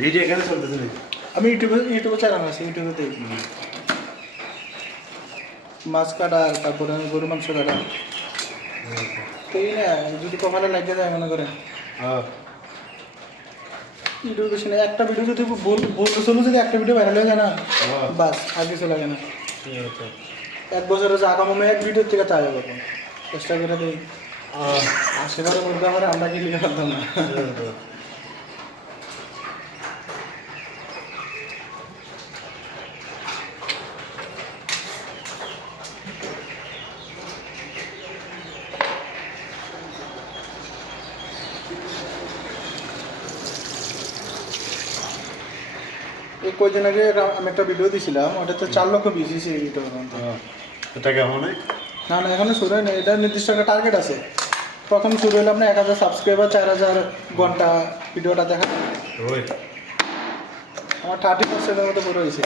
Video এখানে চলতেছে নাকি? আমি ইউটিউবে চ্যানেল আছে, ইউটিউবে দেখি মাছ কাটা, তারপরে গরু মাংস কাটা। তো এই না যদি কপালে লাগে যায় মনে করেন ইউটিউব বেশি না, একটা ভিডিও যদি বলতে চলো যদি একটা ভিডিও ভাইরাল হয়ে যায় না, বাস আর কিছু লাগে না। এক বছরে যা কামামে এক ভিডিওর থেকে চাই হবে চেষ্টা করে দিই। আশেপাশে বলতে পারে আমরা কি লিখে পারতাম না। এই কয়দিন আগে আমি একটা ভিডিও দিয়েছিলাম, ওটাতে 4 লক্ষ ভিউজ হয়েছে এই ভিডিও পর্যন্ত। এটা কেমন? না না এখনো শুরু হয়নি, এটা নির্দিষ্ট একটা টার্গেট আছে। প্রথম শুরু হলো আপনার 1000 সাবস্ক্রাইবার, 4000 ঘন্টা ভিডিওটা দেখা। আমার 30%-এর মতো পুরো হয়েছে।